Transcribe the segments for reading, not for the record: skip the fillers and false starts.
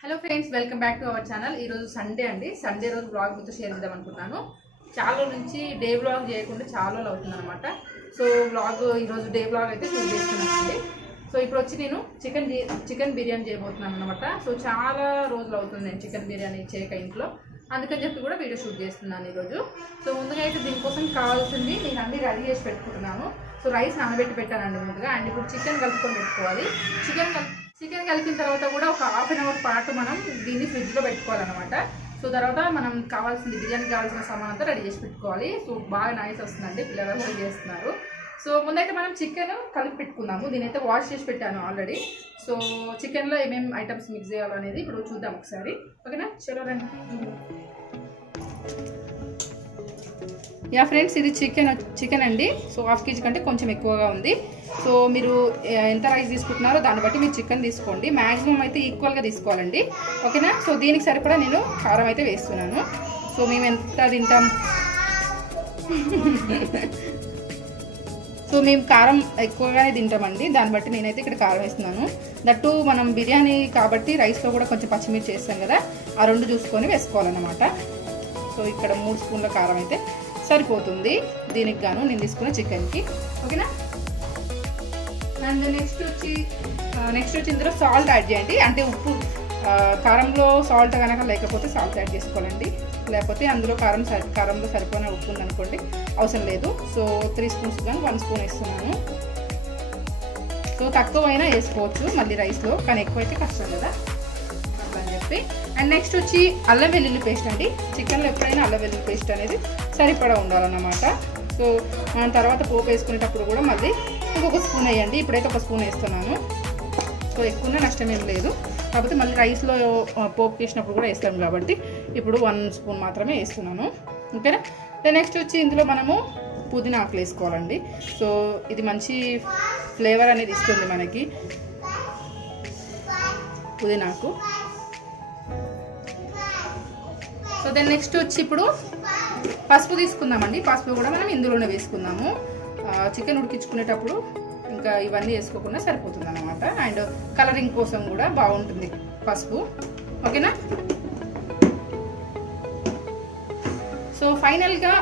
Hello friends, welcome back to our channel. ఈరోజు Sunday అండి. Sunday రోజు బ్లాగ్ మీతో షేర్ చేద్దాం అనుకుంటున్నాను. చాలా రోజుల నుంచి డే బ్లాగ్ చేయకుండా చాలా రోజులు అవుతుంది అనమాట. సో బ్లాగ్ ఈరోజు డే బ్లాగ్ అయితే షూట్ చేస్తున్నానండి. సో ఇప్పుడు వచ్చి నేను చికెన్ బిర్యానీ చేయబోతున్నాను అనమాట. సో చాలా రోజులు అవుతుంది నేను చికెన్ బిర్యానీ చేయక ఇంట్లో, అందుకని చెప్పి కూడా వీడియో షూట్ చేస్తున్నాను ఈరోజు. సో ముందుగా అయితే దీనికోసం కావాల్సింది నేను అన్నీ రెడీ చేసి పెట్టుకుంటున్నాను. సో రైస్ నానబెట్టి పెట్టానండి ముందుగా. అండ్ ఇప్పుడు చికెన్ కలుపుకొని పెట్టుకోవాలి. చికెన్ కలిపిన తర్వాత కూడా ఒక హాఫ్ అన్ అవర్ పాటు మనం దీన్ని ఫ్రిడ్జ్లో పెట్టుకోవాలన్నమాట. సో తర్వాత మనం కావాల్సింది బిర్యానీ కావాల్సిన సామాన్ అంతా రెడీ చేసి పెట్టుకోవాలి. సో బాగా నాయిస్ వస్తుందండి, పిల్లలు కూడా చేస్తున్నారు. సో ముందైతే మనం చికెన్ కలిపి పెట్టుకుందాము. దీనైతే వాష్ చేసి పెట్టాను ఆల్రెడీ. సో చికెన్లో ఏమేమి ఐటమ్స్ మిక్స్ చేయాలనేది ఇప్పుడు చూద్దాం ఒకసారి. ఓకేనా, చలో రండి. యా ఫ్రెండ్స్, ఇది చికెన్ అండి. సో హాఫ్ కేజీ కంటే కొంచెం ఎక్కువగా ఉంది. సో మీరు ఎంత రైస్ తీసుకుంటున్నారో దాన్ని బట్టి మీరు చికెన్ తీసుకోండి. మ్యాక్సిమం అయితే ఈక్వల్గా తీసుకోవాలండి. ఓకేనా. సో దీనికి సరిపడా నేను కారం అయితే వేస్తున్నాను. సో మేము ఎంత తింటాం, సో మేము కారం ఎక్కువగానే తింటామండి. దాన్ని బట్టి నేనైతే ఇక్కడ కారం వేస్తున్నాను. దట్టు మనం బిర్యానీ కాబట్టి రైస్లో కూడా కొంచెం పచ్చిమిర్చి వేస్తాం కదా, ఆ రెండు చూసుకొని వేసుకోవాలన్నమాట. సో ఇక్కడ 3 స్పూన్ల కారం అయితే సరిపోతుంది దీనికి గాను నేను తీసుకున్న చికెన్కి. ఓకేనా. అండ్ నెక్స్ట్ వచ్చి ఇందులో సాల్ట్ యాడ్ చేయండి. అంటే ఉప్పు, కారంలో సాల్ట్ కనుక లేకపోతే సాల్ట్ యాడ్ చేసుకోవాలండి. లేకపోతే అందులో కారంలో సరిపోయిన ఉప్పు ఉందనుకోండి, అవసరం లేదు. సో 3 స్పూన్స్ కానీ 1 స్పూన్ వేస్తున్నాను. సో తక్కువైనా వేసుకోవచ్చు మళ్ళీ రైస్లో, కానీ ఎక్కువైతే కష్టం కదా అని చెప్పి. అండ్ నెక్స్ట్ వచ్చి అల్లం వెల్లుల్లి పేస్ట్ అండి. చికెన్లో ఎప్పుడైనా అల్లం వెల్లుల్లి పేస్ట్ అనేది సరిపడా ఉండాలన్నమాట. సో మనం తర్వాత పోపు వేసుకునేటప్పుడు కూడా మళ్ళీ ఇంకొక స్పూన్ వేయండి. ఇప్పుడైతే ఒక స్పూన్ వేస్తున్నాను. సో ఎక్కువనే నష్టం ఏం లేదు, కాకపోతే మళ్ళీ రైస్లో పోపు వేసినప్పుడు కూడా వేస్తాం కాబట్టి ఇప్పుడు 1 స్పూన్ మాత్రమే వేస్తున్నాను. ఓకేనా. నెక్స్ట్ వచ్చి ఇందులో మనము పుదీనా ఆకులు వేసుకోవాలండి. సో ఇది మంచి ఫ్లేవర్ అనేది ఇస్తుంది మనకి పుదీనాకు. సో నెక్స్ట్ వచ్చి ఇప్పుడు పసుపు తీసుకుందామండి. పసుపు కూడా మనం ఇందులోనే వేసుకుందాము. చికెన్ ఉడికించుకునేటప్పుడు ఇంకా ఇవన్నీ వేసుకోకుండా సరిపోతుంది అన్నమాట. అండ్ కలరింగ్ కోసం కూడా బాగుంటుంది పసుపు. ఓకేనా. సో ఫైనల్గా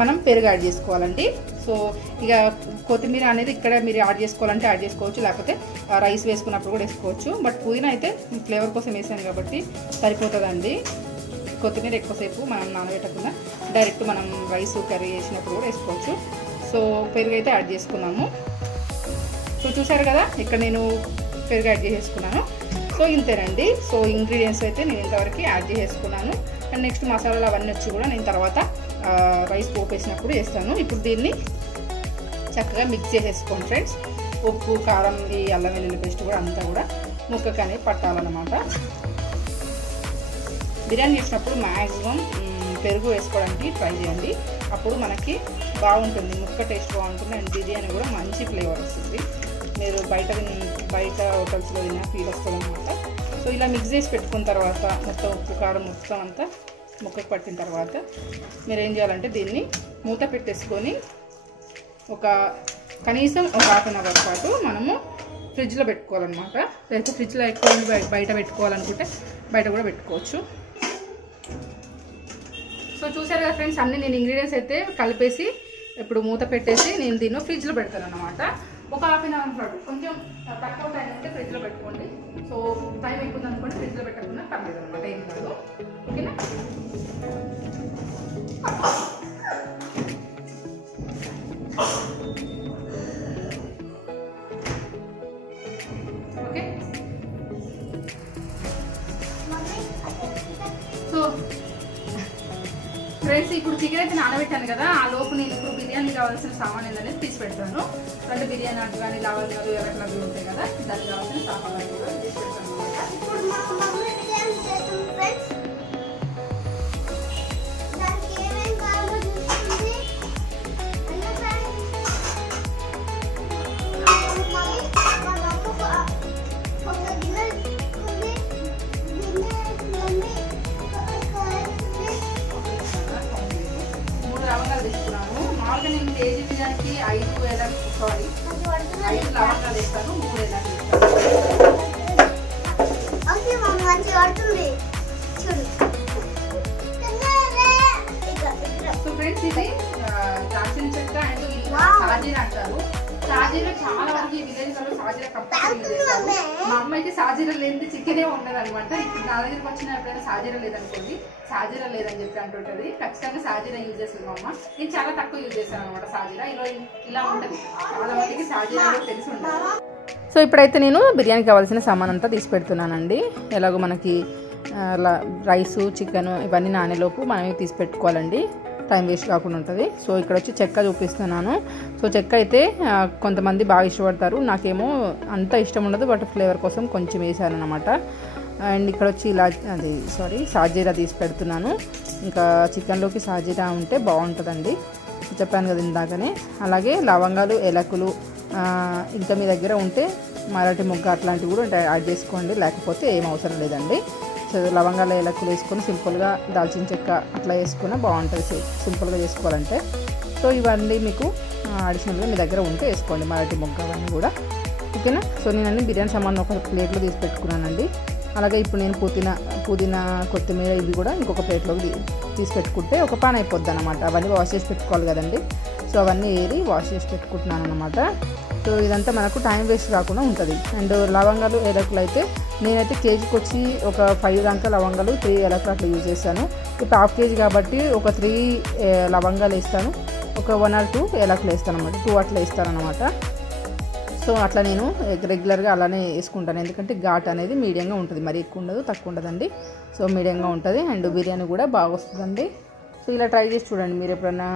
మనం పెరుగు యాడ్ చేసుకోవాలండి. సో ఇక కొత్తిమీర అనేది ఇక్కడ మీరు యాడ్ చేసుకోవాలంటే యాడ్ చేసుకోవచ్చు, లేకపోతే రైస్ వేసుకున్నప్పుడు కూడా వేసుకోవచ్చు. బట్ పుదీనా అయితే ఫ్లేవర్ కోసం వేసాను కాబట్టి సరిపోతుందండి. కొత్తిమీర ఎక్కువసేపు మనం నానబెట్టకుండా డైరెక్ట్ మనం రైస్ కర్రీ వేసినప్పుడు కూడా వేసుకోవచ్చు. సో పెరుగు అయితే యాడ్ చేసుకున్నాము. సో చూసారు కదా, ఇక్కడ నేను పెరుగు యాడ్ చేసేసుకున్నాను. సో ఇంతేనండి. సో ఇంగ్రీడియంట్స్ అయితే నేను ఇంతవరకు యాడ్ చేసేసుకున్నాను. అండ్ నెక్స్ట్ మసాలాలు అవన్నీ వచ్చి కూడా నేను తర్వాత రైస్ పోపు వేసినప్పుడు వేస్తాను. ఇప్పుడు దీన్ని చక్కగా మిక్స్ చేసేసుకోండి ఫ్రెండ్స్. ఉప్పు, కారం, ఈ అల్లం వెల్లుల్లి పేస్ట్ కూడా అంతా కూడా ముక్కకనే పట్టాలన్నమాట. బిర్యానీ చేసినప్పుడు మ్యాక్సిమం పెరుగు వేసుకోవడానికి ట్రై చేయండి. అప్పుడు మనకి బాగుంటుంది, ముక్క టేస్ట్ బాగుంటుంది. అండ్ బిర్యానీ కూడా మంచి ఫ్లేవర్ వస్తుంది. మీరు బయట హోటల్స్లో తిన్నా ఫీల్ వస్తుంది అనమాట. సో ఇలా మిక్స్ చేసి పెట్టుకున్న తర్వాత మొత్తం ఉప్పు, కారం మొత్తం అంతా ముక్కకు పట్టిన తర్వాత మీరు ఏం చేయాలంటే దీన్ని మూత పెట్టేసుకొని కనీసం ఒక హాఫ్ అన్ అవర్ పాటు మనము ఫ్రిడ్జ్లో పెట్టుకోవాలన్నమాట. లేకపోతే ఫ్రిడ్జ్లో ఎక్కువ బయట పెట్టుకోవాలనుకుంటే బయట కూడా పెట్టుకోవచ్చు. సో చూసారు కదా ఫ్రెండ్స్, అన్ని నేను ఇంగ్రీడియంట్స్ అయితే కలిపేసి ఇప్పుడు మూత పెట్టేసి నేను దీన్ని ఫ్రిడ్జ్లో పెడతాను అనమాట. ఒక హాఫ్ అన్ అవర్ పాటు. కొంచెం తక్కువ టైం ఉంటే ఫ్రిడ్జ్లో పెట్టుకోండి. సో టైం ఎక్కువ అనుకోండి, ఫ్రిడ్జ్లో పెట్టకుండా పర్లేదు అనమాట, ఏం కాదు. ఓకేనా. ఓకే. సో ఫ్రెండ్స్, ఇప్పుడు చికెన్ అయితే నానబెట్టాను కదా, ఆ లోపు నేను ఇప్పుడు బిర్యానీ కావాల్సిన సామాన్ ఏంటనేది తీసి పెడతాను. అంటే బిర్యానీ అటు కానీ లవంగాలు ఎర్రగడ్డలు ఉంటాయి కదా, దానికి కావాల్సిన సామాన్ కూడా తీసి పెడతాను అనమాట. లవంగాలు తీసుకున్నాను. మామూలుగా నేను కేజీ బిర్యానీకి 5 లవంగాలు వేస్తాను, 3 వేస్తాను. సో ఫ్రెండ్స్ ఇది దాల్చిన చెక్క అండ్ సాజీరా అంటారు. సాజీరా చాలా వరకు ఈ విలేజ్ లో సాజీరా కంపల్సరీ చేస్తారు. మా అమ్మ అయితే సాజీరా లేని చికెనే ఉండదు అనమాట. ఇప్పుడు నా దగ్గరికి వచ్చిన ఎప్పుడైనా సాజీరా లేదనుకోండి, సాజీరా లేదని చెప్పి అంటుంటది. ఖచ్చితంగా సాజీరా యూజ్ చేస్తుంది మా అమ్మ. నేను చాలా తక్కువ యూజ్ చేస్తాను అనమాట సాజీరా. ఇలా ఉంటుంది, చాలా మందికి సాజీరా తెలిసి ఉండదు. సో ఇప్పుడైతే నేను బిర్యానీకి కావాల్సిన సామాన్ అంతా తీసి పెడుతున్నానండి. ఎలాగో మనకి రైసు చికెన్ ఇవన్నీ నానేలోపు మనమే తీసి పెట్టుకోవాలండి, టైం వేస్ట్ కాకుండా ఉంటుంది. సో ఇక్కడ వచ్చి చెక్క చూపిస్తున్నాను. సో చెక్క అయితే కొంతమంది బాగా ఇష్టపడతారు, నాకేమో అంత ఇష్టం ఉండదు, బట్ ఫ్లేవర్ కోసం కొంచెం వేసాను అనమాట. అండ్ ఇక్కడ వచ్చి ఇలా సాజీరా తీసి పెడుతున్నాను. ఇంకా చికెన్లోకి సాజీరా ఉంటే బాగుంటుందండి, చెప్పాను కదా ఇందాకనే. అలాగే లవంగాలు ఏలకులు ఇంకా మీ దగ్గర ఉంటే మరాఠీ మొగ్గ అట్లాంటివి కూడా యాడ్ చేసుకోండి, లేకపోతే ఏం అవసరం లేదండి. సో లవంగాలు ఏలకులు వేసుకొని సింపుల్గా దాల్చిన చెక్క అట్లా వేసుకున్నా బాగుంటుంది సింపుల్గా చేసుకోవాలంటే. సో ఇవన్నీ మీకు అడిషనల్గా మీ దగ్గర ఉంటే వేసుకోండి, మరాఠీ మొగ్గ అవన్నీ కూడా, ఓకేనా. సో నేను అన్ని బిర్యానీ సామాన్ ఒక ప్లేట్లో తీసి పెట్టుకున్నానండి. అలాగే ఇప్పుడు నేను పుదీనా కొత్తిమీర ఇవి కూడా ఇంకొక ప్లేట్లోకి తీసి పెట్టుకుంటే ఒక పాన్ అయిపోద్ది అనమాట. అవన్నీ వాష్ చేసి పెట్టుకోవాలి కదండి. సో అవన్నీ ఏరి వాష్ చేసి పెట్టుకుంటున్నాను అనమాట. సో ఇదంతా మనకు టైం వేస్ట్ కాకుండా ఉంటుంది. అండ్ లవంగాలు ఏలకులు అయితే నేనైతే కేజీకి వచ్చి ఒక 5 దాకా లవంగాలు 3 ఏలకులు అట్లా యూజ్ చేస్తాను. ఇప్పుడు ½ కేజీ కాబట్టి ఒక 3 లవంగాలు వేస్తాను, ఒక 1 or 2 ఏలకులు వేస్తాను అనమాట, 2 అట్లా వేస్తాను అనమాట. సో అట్లా నేను రెగ్యులర్గా అలానే వేసుకుంటాను, ఎందుకంటే ఘాట్ అనేది మీడియంగా ఉంటుంది, మరి ఎక్కువ ఉండదు తక్కువ ఉండదండి. సో మీడియంగా ఉంటుంది అండ్ బిర్యానీ కూడా బాగా వస్తుందండి. సో ఇలా ట్రై చేసి చూడండి మీరు ఎప్పుడైనా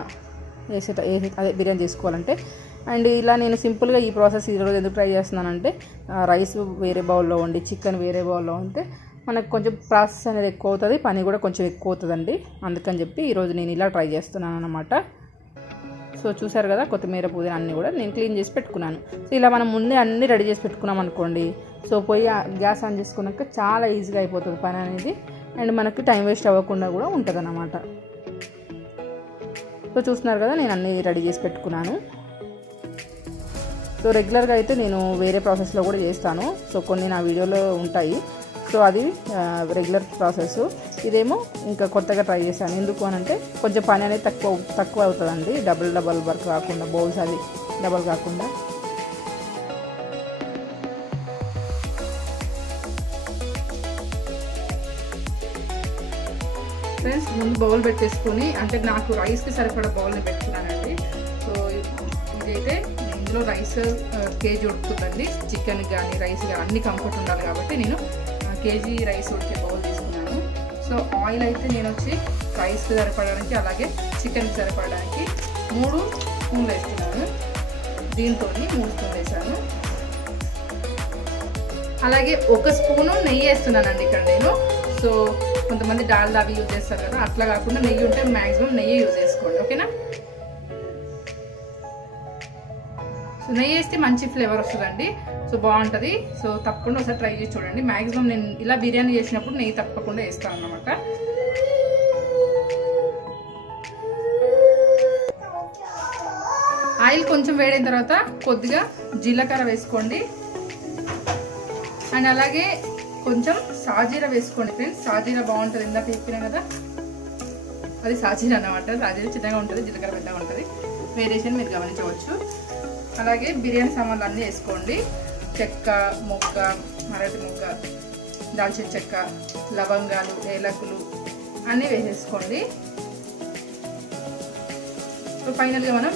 అదే బిర్యానీ చేసుకోవాలంటే. అండ్ ఇలా నేను సింపుల్గా ఈ ప్రాసెస్ ఈరోజు ఎందుకు ట్రై చేస్తున్నానంటే, రైస్ వేరే బౌల్లో వండి చికెన్ వేరే బౌల్లో ఉంటే మనకు కొంచెం ప్రాసెస్ అనేది ఎక్కువ అవుతుంది, పని కూడా కొంచెం ఎక్కువ అవుతుందండి. అందుకని చెప్పి ఈరోజు నేను ఇలా ట్రై చేస్తున్నాను అనమాట. సో చూసారు కదా, కొత్తిమీర పుదీనా అన్నీ కూడా నేను క్లీన్ చేసి పెట్టుకున్నాను. సో ఇలా మనం ముందే అన్నీ రెడీ చేసి పెట్టుకున్నాం అనుకోండి, సో పొయ్యి గ్యాస్ ఆన్ చేసుకున్నాక చాలా ఈజీగా అయిపోతుంది పని అనేది, అండ్ మనకి టైం వేస్ట్ అవ్వకుండా కూడా ఉంటుంది అన్నమాట. సో చూస్తున్నారు కదా, నేను అన్నీ రెడీ చేసి పెట్టుకున్నాను. సో రెగ్యులర్గా అయితే నేను వేరే ప్రాసెస్లో కూడా చేస్తాను, సో కొన్ని నా వీడియోలో ఉంటాయి. సో అది రెగ్యులర్ ప్రాసెస్, ఇదేమో ఇంకా కొత్తగా ట్రై చేశాను. ఎందుకు అని అంటే కొంచెం పని అనేది తక్కువ అవుతుందండి, డబల్ వర్క్ కాకుండా, బౌల్స్ అది డబల్ కాకుండా. ఫ్రెండ్స్ ముందు బౌల్ పెట్టేసుకొని, అంటే నాకు రైస్కి సరిపడా బౌల్ని పెట్టుకున్నానండి. సో ఇదైతే ఇందులో రైస్ కేజీ ఉడుకుతుందండి, చికెన్ కానీ రైస్ కానీ అన్ని కంఫర్ట్ ఉండాలి కాబట్టి నేను కేజీ రైస్ ఉడికే బౌల్ తీసుకున్నాను. సో ఆయిల్ అయితే నేను వచ్చి రైస్కి సరిపడడానికి అలాగే చికెన్కి సరిపడడానికి 3 స్పూన్లు వేస్తున్నాను. దీంతో 3 స్పూన్లు వేసాను. అలాగే 1 స్పూను నెయ్యి వేస్తున్నానండి ఇక్కడ నేను. సో కొంతమంది డాల్డా అవి యూజ్ చేస్తారు కదా, అట్లా కాకుండా నెయ్యి ఉంటే మ్యాక్సిమం నెయ్యి యూజ్ చేసుకోండి, ఓకేనా. సో నెయ్యి వేస్తే మంచి ఫ్లేవర్ వస్తుందండి, సో బాగుంటుంది. సో తప్పకుండా ఒకసారి ట్రై చేసి చూడండి. మ్యాక్సిమం నేను ఇలా బిర్యానీ చేసినప్పుడు నెయ్యి తప్పకుండా వేస్తాను అన్నమాట. ఆయిల్ కొంచెం వేడైన తర్వాత కొద్దిగా జీలకర్ర వేసుకోండి, అండ్ అలాగే కొంచెం సాజీరా వేసుకోండి ఫ్రెండ్స్. సాజీరా బాగుంటుంది, ఇందాక చెప్పినా కదా అది సాజీరా అన్నమాట. సాజీరా చిన్నగా ఉంటుంది, జీలకర్ర పెద్దగా ఉంటుంది, వేరియేషన్ మీరు గమనించవచ్చు. అలాగే బిర్యానీ సామాన్లు అన్నీ వేసుకోండి, చెక్క మొగ్గ, మరాఠీ మొగ్గ, దాల్చిన చెక్క, లవంగాలు, ఏలకులు అన్నీ వేసేసుకోండి. సో ఫైనల్గా మనం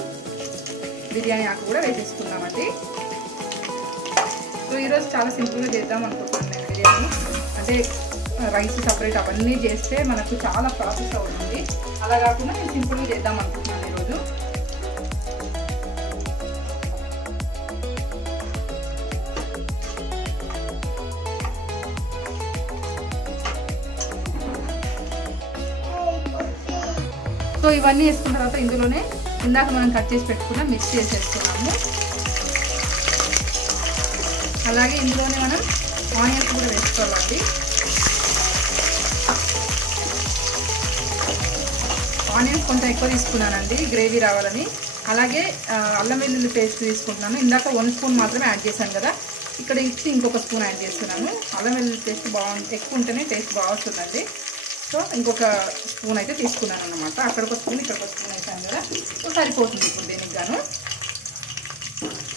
బిర్యానీ ఆకు కూడా వేసేసుకున్నామండి. సో ఈరోజు చాలా సింపుల్గా చేద్దాం అనుకుంటున్నాను నేను బిర్యానీ. అంటే రైస్ సపరేట్ అవన్నీ చేస్తే మనకు చాలా ప్రాసెస్ అవుతుంది, అలా కాకుండా నేను సింపుల్గా చేద్దాం అనుకుంటున్నాను ఈరోజు. సో ఇవన్నీ వేసుకున్న తర్వాత ఇందులోనే ఇందాక మనం కట్ చేసి పెట్టుకున్న మిక్స్ చేసేసుకున్నాము. అలాగే ఇందులోనే మనం ఆనియన్స్ కూడా వేసుకోవాలండి. ఆనియన్స్ కొంచెం ఎక్కువ తీసుకున్నానండి గ్రేవీ రావాలని. అలాగే అల్లం వెల్లుల్లి పేస్ట్ తీసుకుంటున్నాను. ఇందాక 1 స్పూన్ మాత్రమే యాడ్ చేశాను కదా, ఇక్కడ ఇచ్చి ఇంకొక స్పూన్ యాడ్ చేస్తున్నాను. అల్లం వెల్లుల్లి టేస్ట్ బాగుంటుంది, ఎక్కువ ఉంటేనే టేస్ట్ బాగుంటుందండి. సో ఇంకొక స్పూన్ అయితే తీసుకున్నాను అనమాట. అక్కడ ఒక స్పూన్ ఇక్కడ ఒక స్పూన్ వేసాను కదా, సో సరిపోతుంది ఇప్పుడు దీనికి గాను.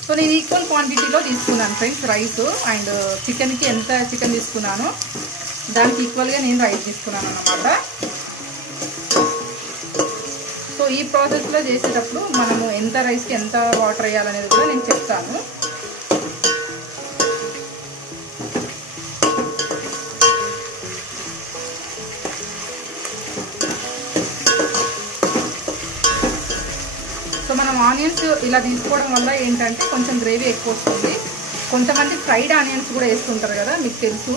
సో నేను ఈక్వల్ క్వాంటిటీలో తీసుకున్నాను ఫ్రెండ్స్ రైస్ అండ్ చికెన్కి ఎంత చికెన్ తీసుకున్నానో దానికి ఈక్వల్గా నేను రైస్ తీసుకున్నాను అన్నమాట. సో ఈ ప్రాసెస్లో చేసేటప్పుడు మనము ఎంత రైస్కి ఎంత వాటర్ వేయాలనేది కూడా నేను చెప్తాను. సో మనం ఆనియన్స్ ఇలా తీసుకోవడం వల్ల ఏంటంటే కొంచెం గ్రేవీ ఎక్కువ వస్తుంది. కొంతమంది ఫ్రైడ్ ఆనియన్స్ కూడా వేస్తుంటారు కదా, మీకు తెలుసు,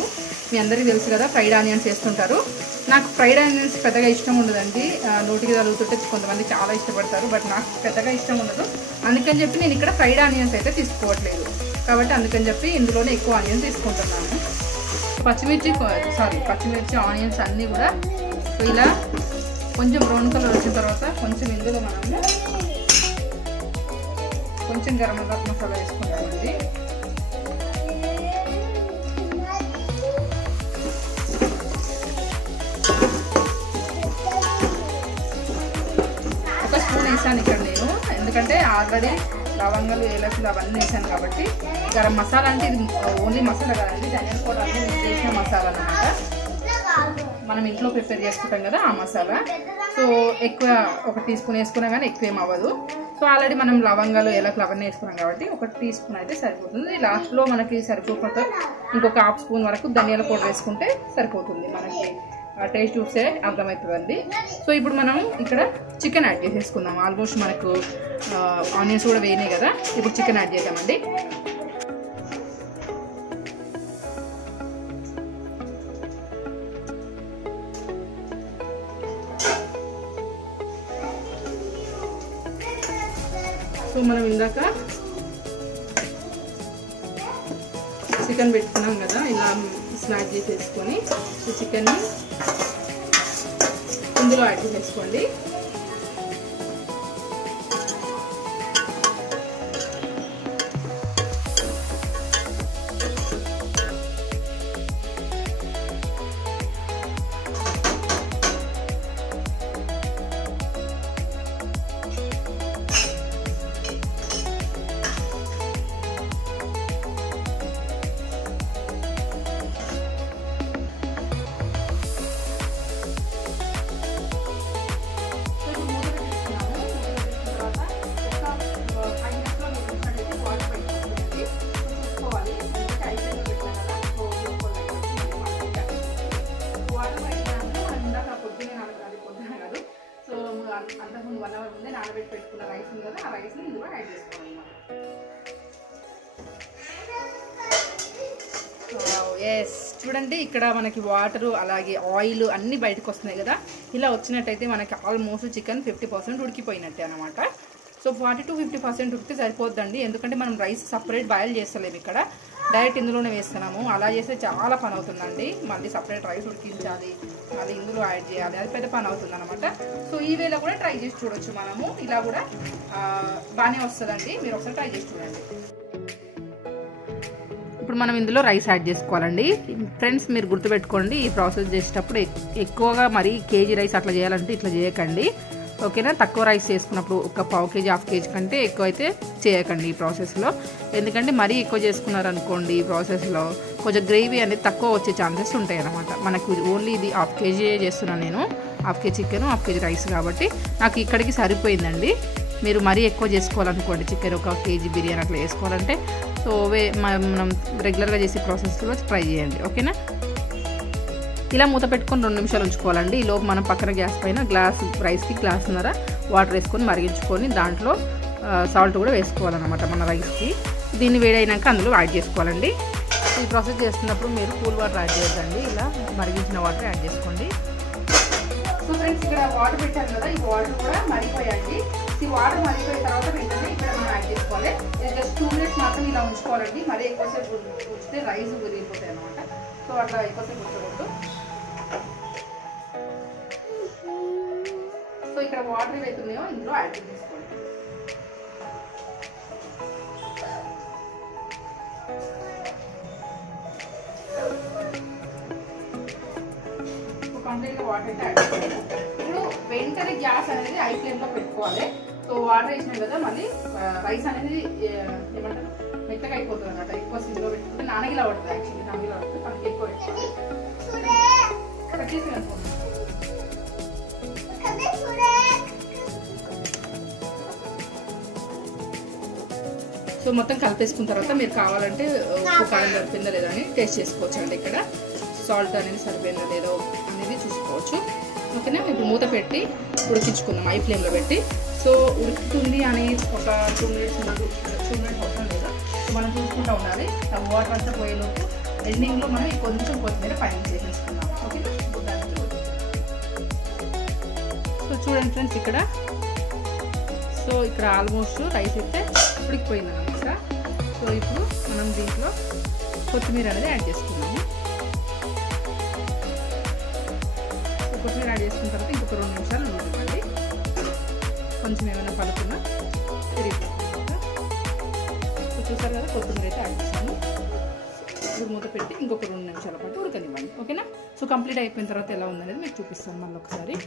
మీ అందరికీ తెలుసు కదా, ఫ్రైడ్ ఆనియన్స్ వేస్తుంటారు. నాకు ఫ్రైడ్ ఆనియన్స్ పెద్దగా ఇష్టం ఉండదండి. నోటికి తగులుతుంటే కొంతమంది చాలా ఇష్టపడతారు, బట్ నాకు పెద్దగా ఇష్టం ఉండదు. అందుకని చెప్పి నేను ఇక్కడ ఫ్రైడ్ ఆనియన్స్ అయితే తీసుకోవట్లేదు. కాబట్టి అందుకని చెప్పి ఇందులోనే ఎక్కువ ఆనియన్స్ తీసుకుంటున్నాను. పచ్చిమిర్చి ఆనియన్స్ అన్నీ కూడా ఇలా కొంచెం బ్రౌన్ కలర్ వచ్చిన తర్వాత కొంచెం ఇందులో మనము కొంచెం గరం మసాలా వేసుకుంటామండి. ఒక స్పూన్ వేసాను ఇక్కడ నేను, ఎందుకంటే ఆల్రెడీ లవంగాలు ఏలకులు అవన్నీ వేసాను కాబట్టి. గరం మసాలా అంటే ఇది ఓన్లీ మసాలా కదండి, ధనియాల పౌడర్ అన్నీ మిక్స్ చేసిన మసాలా అన్నమాట. మనం ఇంట్లో ప్రిపేర్ చేసుకుంటాం కదా ఆ మసాలా. సో ఎక్కువ ఒక టీ స్పూన్ వేసుకున్నా కానీ ఎక్కువ ఏం అవ్వదు. సో ఆల్రెడీ మనం లవంగాలు ఏలకులు అవన్నీ వేసుకున్నాం కాబట్టి ఒక టీ స్పూన్ అయితే సరిపోతుంది. లాస్ట్లో మనకి సరిపోకపోతే ఇంకొక హాఫ్ స్పూన్ వరకు ధనియాల పౌడర్ వేసుకుంటే సరిపోతుంది. మనకి టేస్ట్ చూస్తే అర్థమవుతుందండి. సో ఇప్పుడు మనం ఇక్కడ చికెన్ యాడ్ చేసేసుకుందాం. ఆల్మోస్ట్ మనకు ఆనియన్స్ కూడా వేయినాయి కదా, ఇప్పుడు చికెన్ యాడ్ చేద్దామండి. సో మనం ఇందాక చికెన్ పెట్టుకున్నాం కదా, ఇలా స్నాక్ చేసేసుకొని ఈ చికెన్ని ఇందులో యాడ్ చేసేసుకోండి. అంతకుముందు 1 అవర్ ముందే నానబెట్టి పెట్టుకున్న రైస్ ఉంది కదా, ఆ రైస్ని ఇందులో యాడ్ చేసుకోవాలన్నమాట. ఎస్, చూడండి ఇక్కడ మనకి వాటరు అలాగే ఆయిల్ అన్నీ బయటకు వస్తున్నాయి కదా. ఇలా వచ్చినట్టయితే మనకి ఆల్మోస్ట్ చికెన్ 50% ఉడికిపోయినట్టే అనమాట. సో 40 to 50% ఉడికితే సరిపోద్దండి, ఎందుకంటే మనం రైస్ సపరేట్ బాయిల్ చేస్తలేము, ఇక్కడ డైరెక్ట్ ఇందులోనే వేస్తున్నాము. అలా చేస్తే చాలా పని అవుతుందండి. మళ్ళీ సపరేట్ రైస్ ఉడికించాలి, మళ్ళీ ఇందులో యాడ్ చేయాలి, అది పెద్ద పని అవుతుంది అనమాట. సో ఈ వేలో కూడా ట్రై చేసి చూడొచ్చు మనము, ఇలా కూడా బాగానే వస్తుందండి. మీరు ఒకసారి ట్రై చేసి చూడండి. ఇప్పుడు మనం ఇందులో రైస్ యాడ్ చేసుకోవాలండి. ఫ్రెండ్స్ మీరు గుర్తుపెట్టుకోండి, ఈ ప్రాసెస్ చేసేటప్పుడు ఎక్కువగా మరి కేజీ రైస్ అట్లా చేయాలంటే ఇట్లా చేయకండి, ఓకేనా. తక్కువ రైస్ చేసుకున్నప్పుడు ఒక పావు కేజీ హాఫ్ కేజీ కంటే ఎక్కువ అయితే చేయకండి ఈ ప్రాసెస్లో. ఎందుకంటే మరీ ఎక్కువ చేసుకున్నారనుకోండి ఈ ప్రాసెస్లో కొంచెం గ్రేవీ అనేది తక్కువ వచ్చే ఛాన్సెస్ ఉంటాయి అన్నమాట. మనకు ఓన్లీ ఇది హాఫ్ కేజీ చేస్తున్నాను నేను, half KG chicken half KG rice కాబట్టి నాకు ఇక్కడికి సరిపోయిందండి. మీరు మరీ ఎక్కువ చేసుకోవాలనుకోండి చికెన్, ఒక కేజీ బిర్యానీ అట్లా చేసుకోవాలంటే సో మనం రెగ్యులర్గా చేసే ప్రాసెస్లో ట్రై చేయండి, ఓకేనా. ఇలా మూత పెట్టుకొని 2 నిమిషాలు ఉంచుకోవాలండి. ఈ లోపు మనం పక్కన గ్యాస్ పైన గ్లాస్ రైస్కి గ్లాసున్నర వాటర్ వేసుకొని మరిగించుకొని దాంట్లో సాల్ట్ కూడా వేసుకోవాలన్నమాట మన రైస్కి. దీన్ని వేడైనాక అందులో యాడ్ చేసుకోవాలండి. ఈ ప్రాసెస్ చేస్తున్నప్పుడు మీరు కూల్ వాటర్ యాడ్ చేయొద్దండి, ఇలా మరిగించిన వాటర్ యాడ్ చేసుకోండి. సో ఫ్రెండ్స్ ఇక్కడ వాటర్ పెట్టాను కదా, ఈ వాటర్ కూడా మరిగిపోయాయండి. ఈ వాటర్ మరిగిపోయిన తర్వాత వెంటనే ఇక్కడ మనం యాడ్ చేసుకోవాలి. జస్ట్ 2 మినిట్స్ మాత్రం ఇలా ఉంచుకోవాలండి, మరీ ఎక్కువసేపు ఉంచితే రైస్ విరిగిపోతాయి అనమాట. సో అట్లా ఎక్కువసేపు ఉంచకూడదు. సో ఇక్కడ వాటర్ ఏవైతున్నాయో ఇందులో యాడ్ చేసుకోండి. కంప్లీట్గా వాటర్ అయితే యాడ్ చేయాలి. ఇప్పుడు వెంటనే గ్యాస్ అనేది హై ఫ్లేమ్లో పెట్టుకోవాలి. సో వాటర్ వేసినాం కదా, మళ్ళీ రైస్ అనేది ఏమంటారు మెత్తగా అయిపోతుంది అన్నమాట. ఎక్కువ సిమ్లో పెట్టుకుంటే నానగిలా పడుతుంది, యాక్చువల్లీ నానగిలా పడుతుంది, మనకి ఎక్కువ పెట్టుకోవాలి. సో మొత్తం కలిపేసుకున్న తర్వాత మీరు కావాలంటే ఉప్పు కారం సరిపోయిందా లేదా అని టేస్ట్ చేసుకోవచ్చు అండి. ఇక్కడ సాల్ట్ అనేది సరిపోయిందా లేదో అనేది చూసుకోవచ్చు. ఓకేనా, ఇప్పుడు మూత పెట్టి ఉడికించుకుందాం హై ఫ్లేమ్లో పెట్టి. సో ఉడుకుతుంది అని ఒక 2 మినిట్స్ ముందు 2 మినిట్స్ అవసరం లేదా, సో మనం చూసుకుంటూ ఉండాలి. ఆ వాటర్ అంతా పోయేలోపు ఎండింగ్లో మనం కొంచెం కొత్తిమీర పైన చేసేసుకుందాం. ఓకేనా, సో చూడండి ఫ్రెండ్స్ ఇక్కడ. సో ఇక్కడ ఆల్మోస్ట్ రైస్ అయితే ఉడికిపోయింది అనమాట. సో ఇప్పుడు మనం దీంట్లో కొత్తిమీర అనేది యాడ్ చేసుకున్నాము. సో కొత్తిమీర యాడ్ చేసుకున్న తర్వాత ఇంకొక 2 నిమిషాలు ఉండివ్వండి. కొంచెం ఏమైనా పలుకున్నా తిరిగిపోతుంది. సో చూసారు కదా, కొత్తిమీర అయితే యాడ్ చేసాము. ఇప్పుడు మూత పెట్టి ఇంకొక 2 నిమిషాల పాటు ఉడకనివ్వండి. ఓకేనా, సో కంప్లీట్ అయిపోయిన తర్వాత ఎలా ఉందనేది మీకు చూపిస్తాను మళ్ళీ ఒకసారి.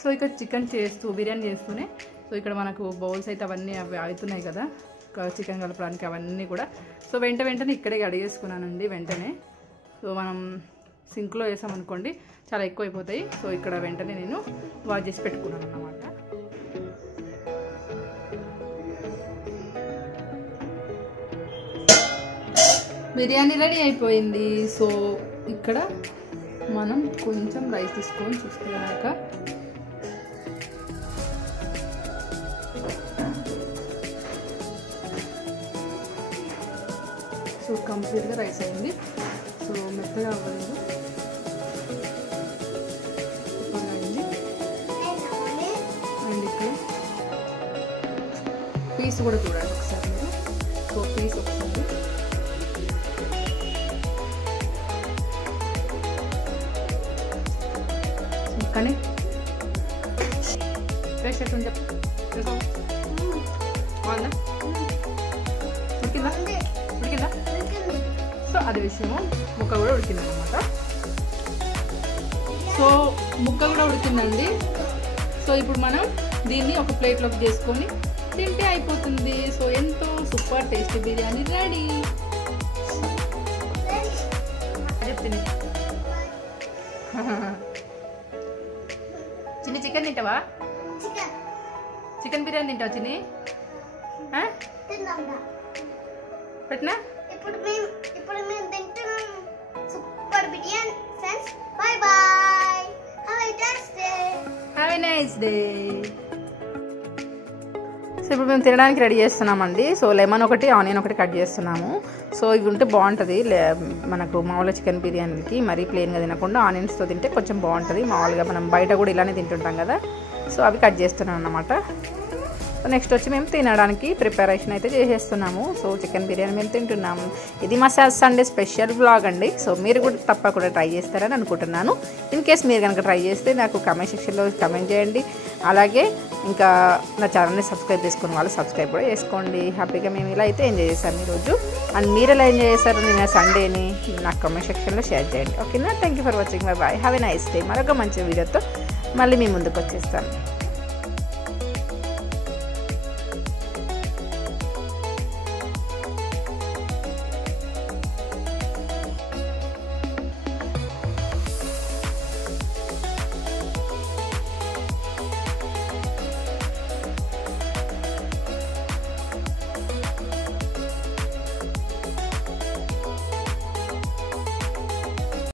సో ఇక్కడ చికెన్ చేస్తూ బిర్యానీ చేస్తూనే సో ఇక్కడ మనకు బౌల్స్ అయితే అవన్నీ అవి అవుతున్నాయి కదా చికెన్ కలపడానికి, అవన్నీ కూడా సో వెంటనే ఇక్కడే కడిగేసుకున్నానండి వెంటనే. సో మనం సింక్లో వేసామనుకోండి చాలా ఎక్కువ అయిపోతాయి. సో ఇక్కడ వెంటనే నేను వాష్ చేసి పెట్టుకున్నాను అన్నమాట. బిర్యానీ రెడీ అయిపోయింది. సో ఇక్కడ మనం కొంచెం రైస్ తీసుకొని చూస్తే కనుక సో కంప్లీట్గా రైస్ అయింది. సో మెత్తగా అవ్వలేదు, సూపర్గా అయింది. అండ్ ఇక్కడ పీస్ కూడా చూడండి ఒకసారి మీరు. సో పీస్ ఒకసారి కానీ ఫ్రెష్ ఎట్లా చెప్పు, బాగుందా, ఉడికిందా? సో అది విషయము. ముక్క కూడా ఉడికిందన్నమాట. సో ముక్క కూడా ఉడికిందండి. సో ఇప్పుడు మనం దీన్ని ఒక ప్లేట్లోకి చేసుకొని తింటే అయిపోతుంది. సో ఎంతో సూపర్ టేస్టీ బిర్యానీ రెడీ. చెప్తుంది చిన్ని చికెన్ తింటావా? చికెన్ బిర్యానీ తింటావా చిన్ని? పెట్టినా ఇప్పుడు మేము తింటున్నాం super biryani. Friends by by, have a nice day. So ఇప్పుడు మేము తినడానికి రెడీ చేస్తున్నామండి. సో లెమన్ ఒకటి, ఆనియన్ ఒకటి కట్ చేస్తున్నాము. సో ఇవి ఉంటే బాగుంటుంది మనకు మామూలుగా చికెన్ బిర్యానీకి. మరీ ప్లెయిన్గా తినకుండా ఆనియన్స్తో తింటే కొంచెం బాగుంటుంది. మామూలుగా మనం బయట కూడా ఇలానే తింటుంటాం కదా. సో అవి కట్ చేస్తున్నాం అన్నమాట. నెక్స్ట్ వచ్చి మేము తినడానికి ప్రిపరేషన్ అయితే చేసేస్తున్నాము. సో చికెన్ బిర్యానీ మేము తింటున్నాము. ఇది మా సండే స్పెషల్ వ్లాగ్ అండి. సో మీరు కూడా తప్పకుండా ట్రై చేస్తారని అనుకుంటున్నాను. ఇన్ కేస్ మీరు కనుక ట్రై చేస్తే నాకు కామెంట్ సెక్షన్లో కామెంట్ చేయండి. అలాగే ఇంకా నా ఛానల్ని సబ్స్క్రైబ్ చేసుకున్న వాళ్ళు సబ్స్క్రైబ్ కూడా చేసుకోండి. హ్యాపీగా మేము ఇలా అయితే ఎంజాయ్ చేశాము ఈరోజు. అండ్ మీరు ఎలా ఎంజాయ్ చేశారు నిన్న సండేని నాకు కామెంట్ సెక్షన్లో షేర్ చేయండి. ఓకేనా, thank you for watching. By by, have a nice day. మరొక మంచి వీడియోతో మళ్ళీ మీ ముందుకు వచ్చేస్తాను.